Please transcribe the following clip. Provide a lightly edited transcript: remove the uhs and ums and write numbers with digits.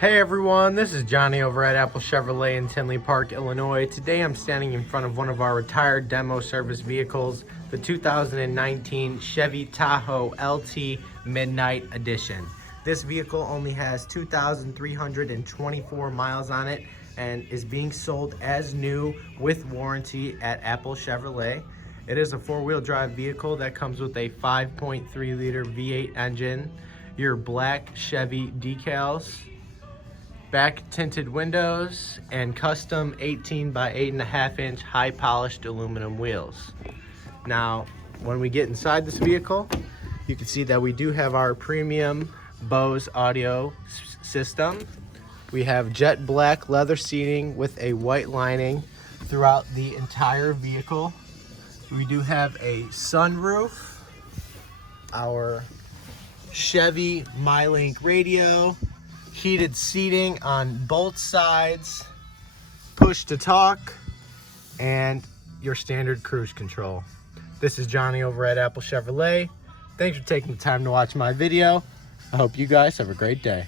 Hey everyone, this is Johnny over at Apple Chevrolet in Tinley Park, Illinois. Today I'm standing in front of one of our retired demo service vehicles, the 2019 Chevy Tahoe LT Midnight Edition. This vehicle only has 2,324 miles on it and is being sold as new with warranty at Apple Chevrolet. It is a four-wheel drive vehicle that comes with a 5.3 liter V8 engine, your black Chevy decals, back tinted windows, and custom 18 by 8.5 inch high polished aluminum wheels. Now, when we get inside this vehicle, you can see that we do have our premium Bose audio system. We have jet black leather seating with a white lining throughout the entire vehicle. We do have a sunroof, our Chevy MyLink radio, heated seating on both sides, push to talk, and your standard cruise control. This is Johnny over at Apple Chevrolet. Thanks for taking the time to watch my video. I hope you guys have a great day.